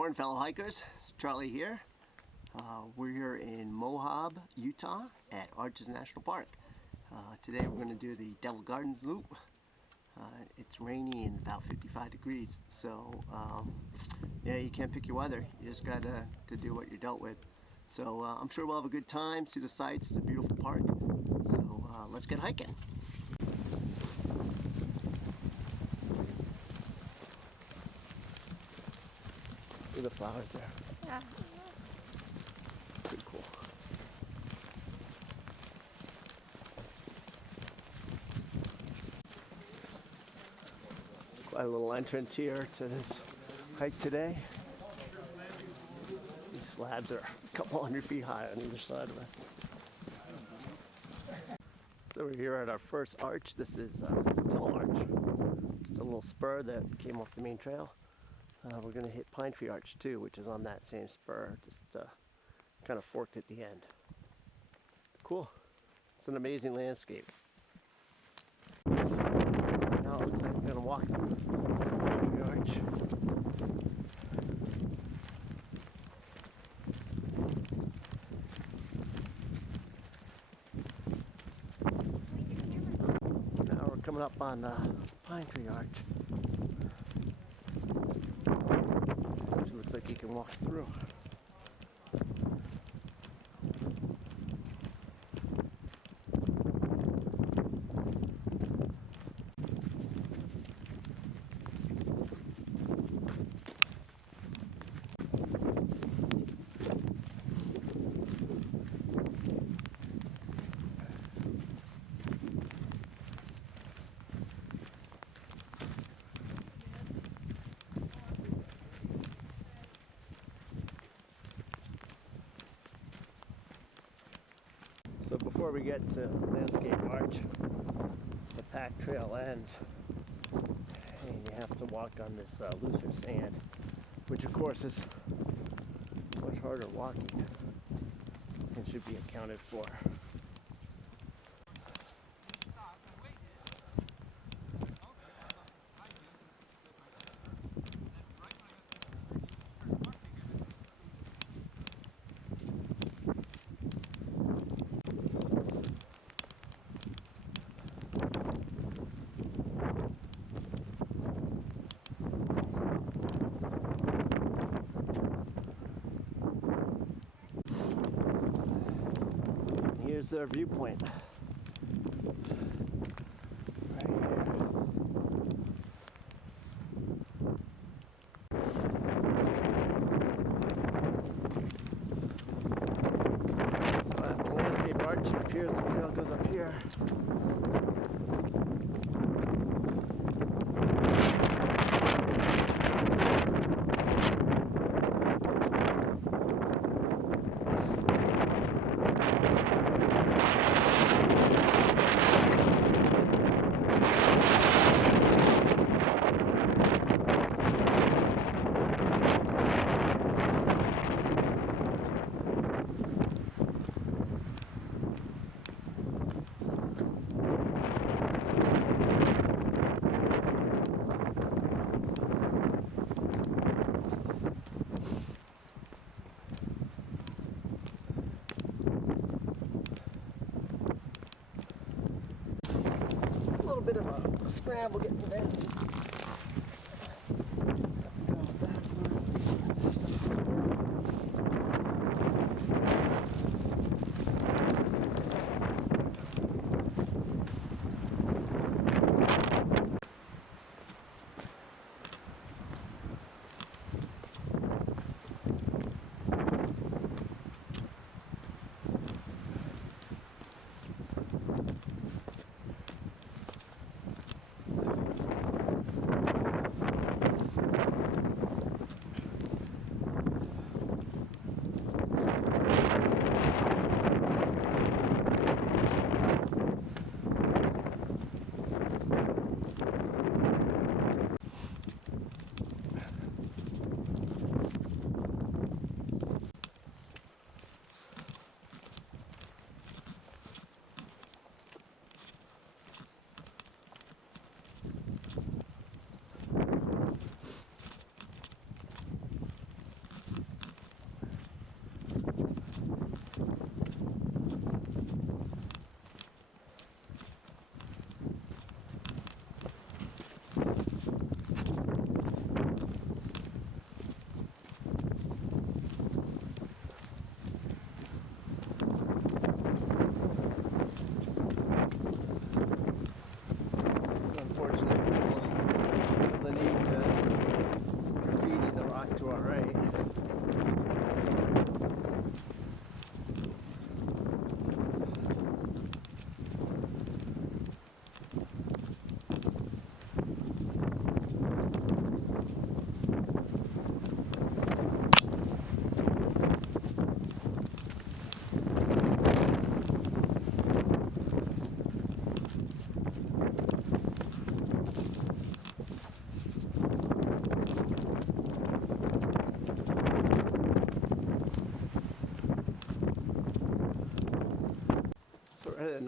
Morning, fellow hikers. It's Charlie here. We're here in Moab, Utah at Arches National Park. Today we're going to do the Devil Gardens Loop. It's rainy and about 55 degrees, so yeah, you can't pick your weather. You just got to do what you're dealt with. So I'm sure we'll have a good time, see the sights. It's a beautiful park. So let's get hiking. Look at the flowers there. Yeah. Pretty cool. It's quite a little entrance here to this hike today. These slabs are a couple hundred feet high on either side of us. So we're here at our first arch. This is Tunnel Arch. It's a little spur that came off the main trail. We're going to hit Pine Tree Arch too, which is on that same spur, just kind of forked at the end. Cool. It's an amazing landscape. Now it looks like we're going to walk through the arch. Now we're coming up on Pine Tree Arch. Looks like you can walk through. So before we get to Landscape Arch, the packed trail ends, and you have to walk on this looser sand, which of course is much harder walking and should be accounted for. Here's their viewpoint. Right here. So at the Landscape Arch, it appears the trail goes up here. A little bit of a scramble getting there.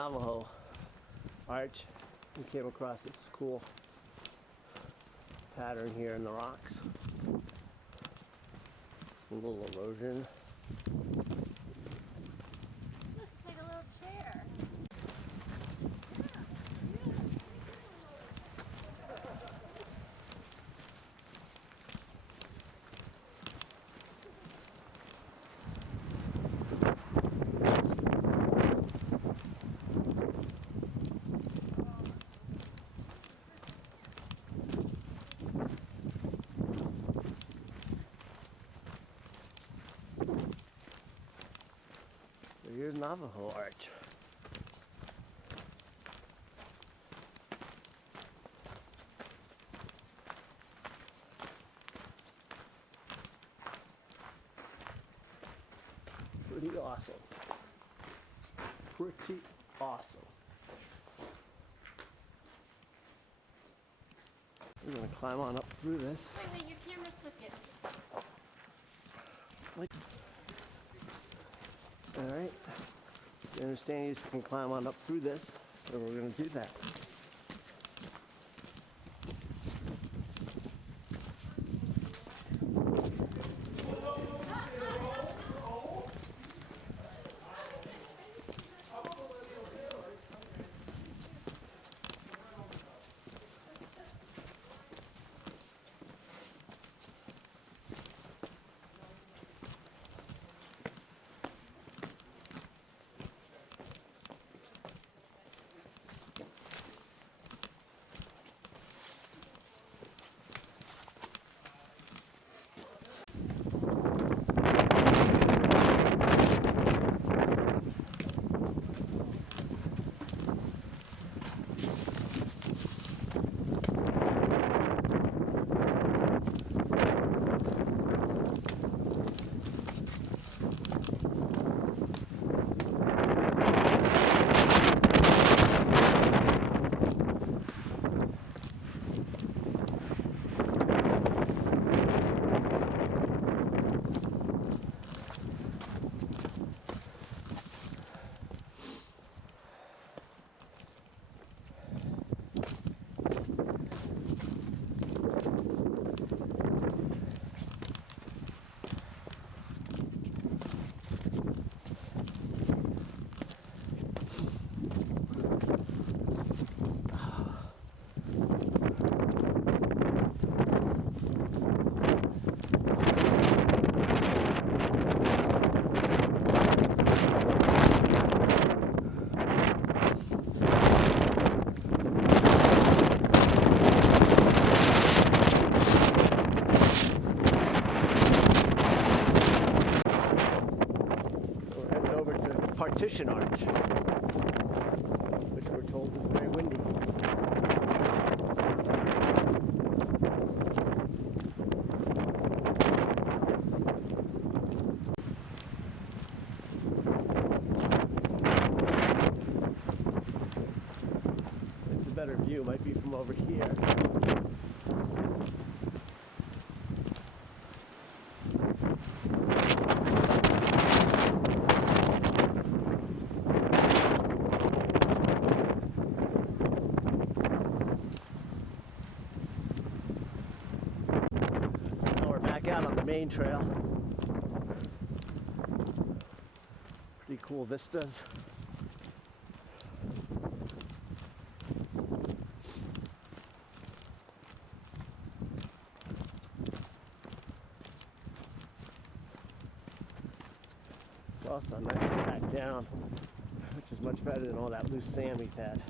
Navajo arch. We came across this cool pattern here in the rocks. A little erosion. Look, it's like a little chair. So here's Navajo arch. Pretty awesome. Pretty awesome. We're gonna climb on up through this. Wait, your camera's cooking. Alright. You understand you can climb on up through this, so we're gonna do that. Partition arch, which we're told is very windy. I think the better view might be from over here. Out on the main trail. Pretty cool vistas. It's also nice and packed down, which is much better than all that loose sand we've had.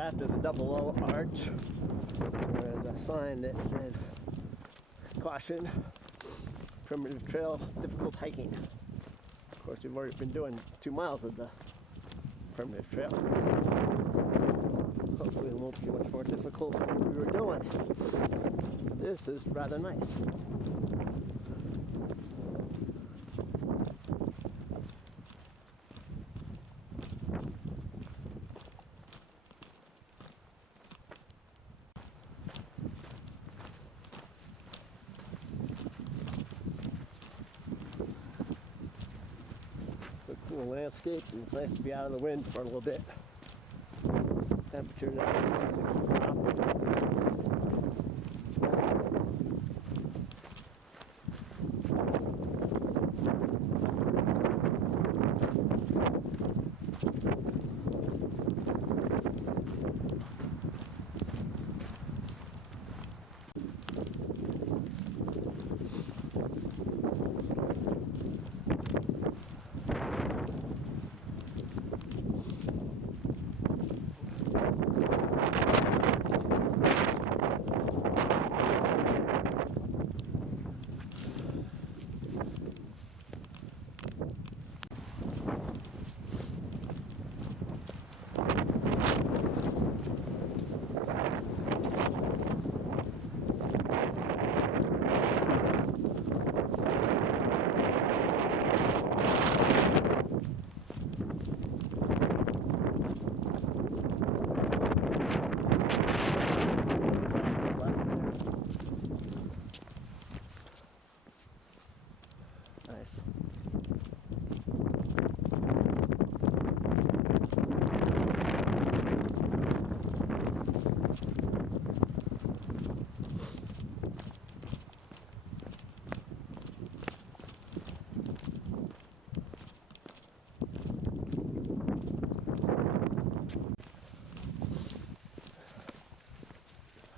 After the double O arch, there was a sign that said, "Caution, primitive trail, difficult hiking." Of course, we've already been doing 2 miles of the primitive trail. Hopefully it won't be much more difficult than what we were doing. This is rather nice. Cool landscape, and it's nice to be out of the wind for a little bit. Temperature that seems to keep dropping.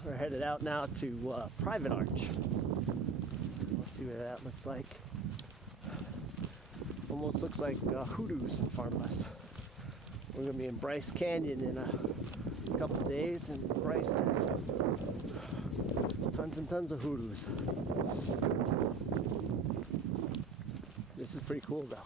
We're headed out now to Private Arch. Let's see what that looks like. Almost looks like hoodoos in front of us. We're going to be in Bryce Canyon in a couple of days, and Bryce has tons and tons of hoodoos. This is pretty cool though.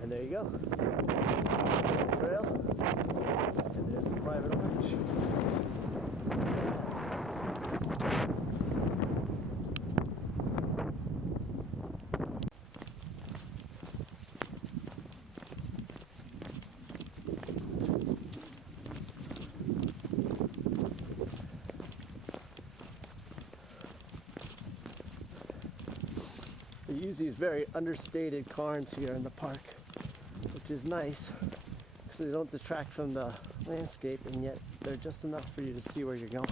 And there you go. Trail. And there's the private orange. They use these very understated cairns here in the park, which is nice because they don't detract from the landscape, and yet they're just enough for you to see where you're going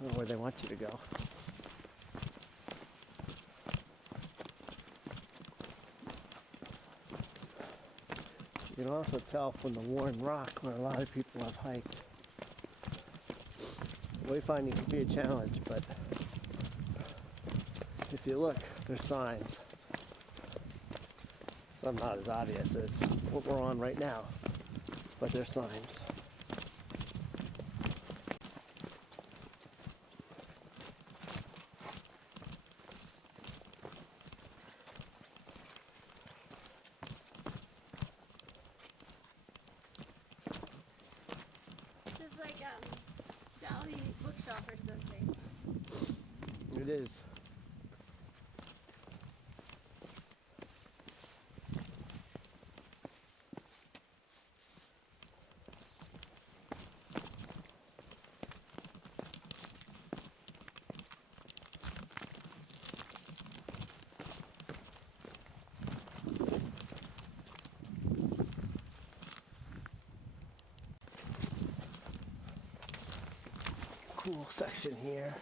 and where they want you to go. You can also tell from the worn rock where a lot of people have hiked. Wayfinding can be a challenge, but if you look, there's signs. Some not as obvious as what we're on right now, but there's signs. This is like Dolly bookshop or something. It is. Cool section here.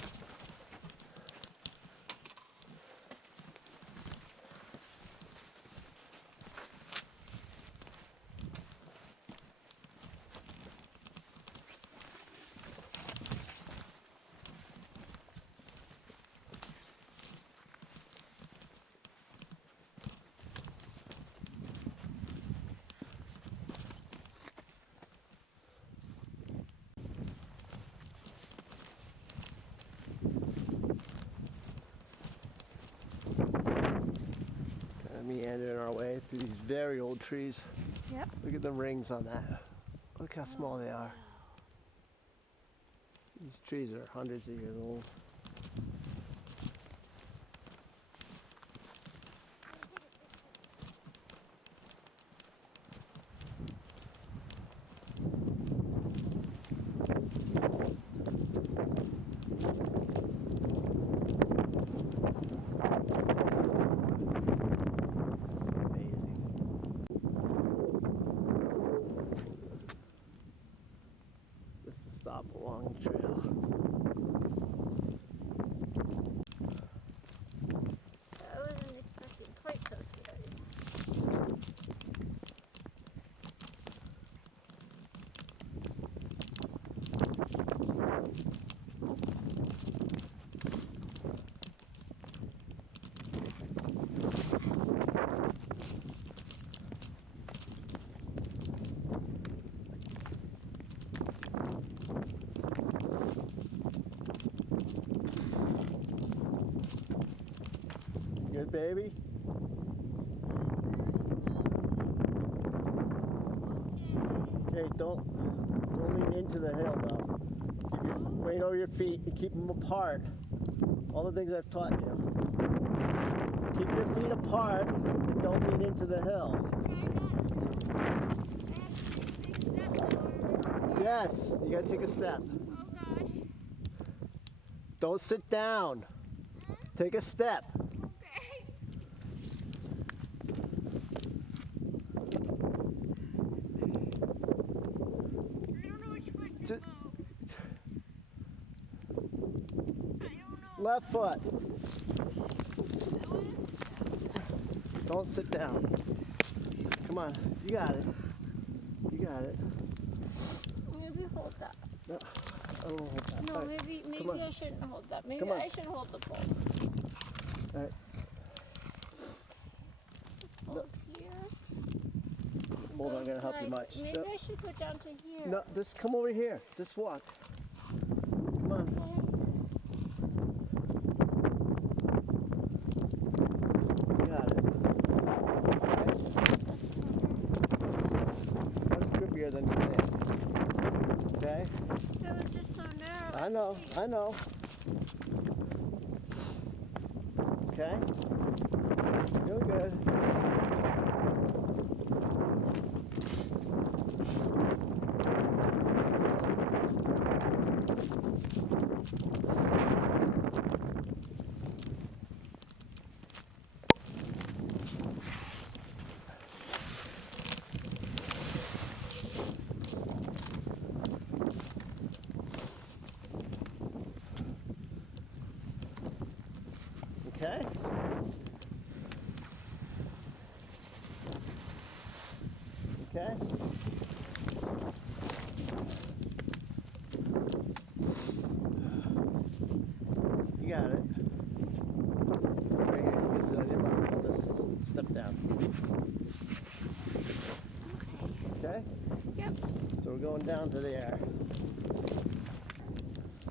Meandering our way through these very old trees. Yep. Look at the rings on that. Look how small they are. These trees are hundreds of years old. Stop along the trail. I wasn't expecting quite so scary. Good, baby? Okay, don't lean into the hill though. Keep your weight over your feet and keep them apart. All the things I've taught you. Keep your feet apart and don't lean into the hill. Yes, you gotta take a step. Oh gosh. Don't sit down. Take a step. Okay. I don't know which one. Left foot. Don't sit down. Come on. You got it. You got it. Maybe hold that. No, I don't hold that. No, All right. maybe I shouldn't hold that. Maybe Come on. I should hold the pulse. All right. Pulse here. Hold on, I'm gonna help you Side. much. Maybe No, I should go down to here. no, just come over here. Just walk. Come on. You got it. Much grippier than you think. Okay? It was just so narrow. I know. I know. Okay? Doing good. Okay? Okay? You got it. Right here, you can sit on your butt. Just step down. Okay? Yep. So we're going down to there.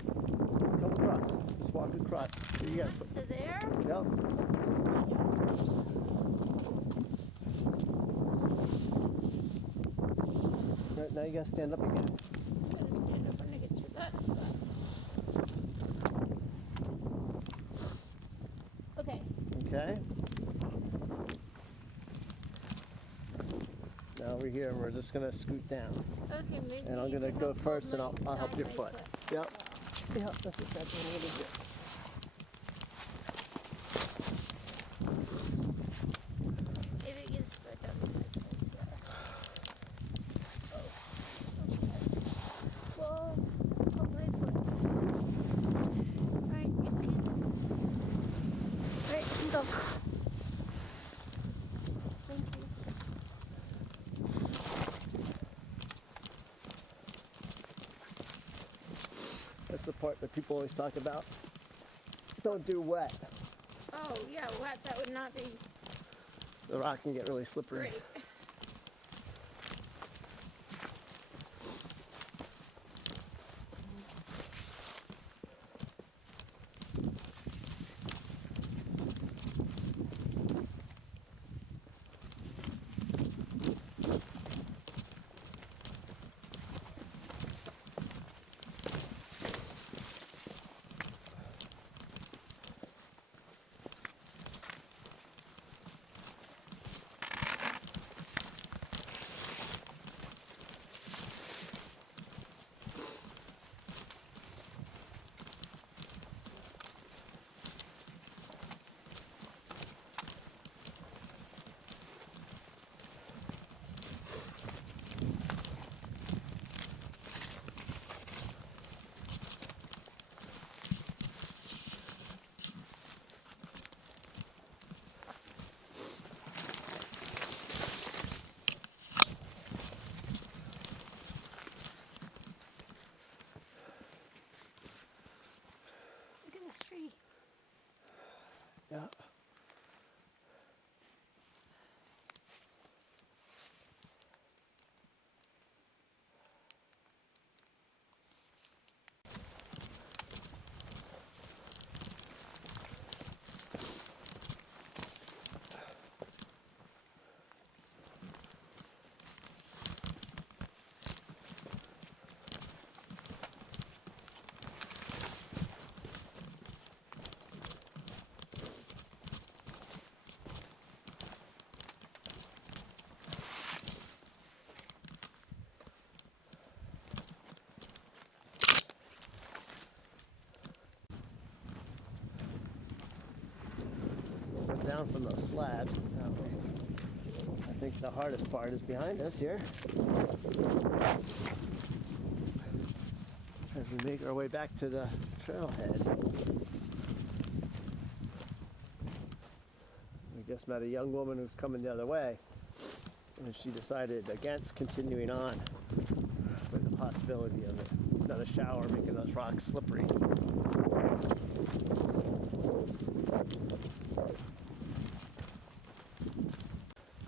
Just come across. Just walk across. So you got To there. Yep. Right, now you gotta stand up again. I'm gonna stand up when I get to that spot. Okay. Okay? Now we're here and we're just gonna scoot down. Okay, maybe. And I'm you gonna can go help first and hold I'll help your my foot. Yep. Yep, that's what that's what I'm gonna do. Maybe you can start up with my toes here. Oh. Okay. Whoa. Oh, my foot. Alright, you can. Alright, you can go. Thank you. That's the part that people always talk about. Don't do wet. Oh, yeah, what? That would not be The rock can get really slippery. great. Look at this tree. Yeah. So down from those slabs. Now, I think the hardest part is behind us here. As we make our way back to the trailhead. just met a young woman who's coming the other way, and she decided against continuing on with the possibility of another shower making those rocks slippery.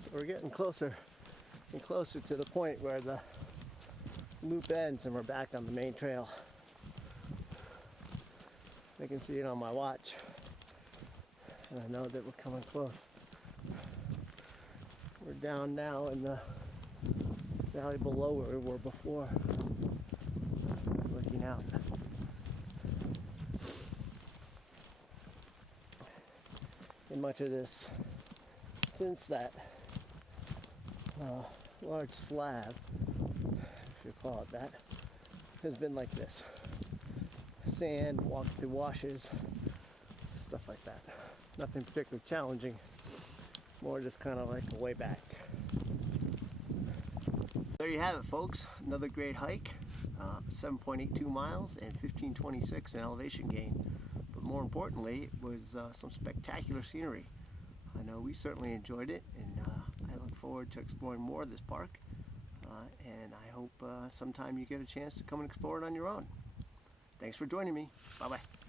So we're getting closer and closer to the point where the loop ends and we're back on the main trail. I can see it on my watch, and I know that we're coming close. We're down now in the valley below where we were before, looking out. And much of this, since that large slab, if you call it that, has been like this. Sand, walking through washes, stuff like that. Nothing particularly challenging. It's more just kind of like a way back. There you have it, folks. Another great hike. 7.82 miles and 1526 in elevation gain. But more importantly, it was some spectacular scenery. I know we certainly enjoyed it, and I look forward to exploring more of this park. And I hope sometime you get a chance to come and explore it on your own. Thanks for joining me. Bye-bye.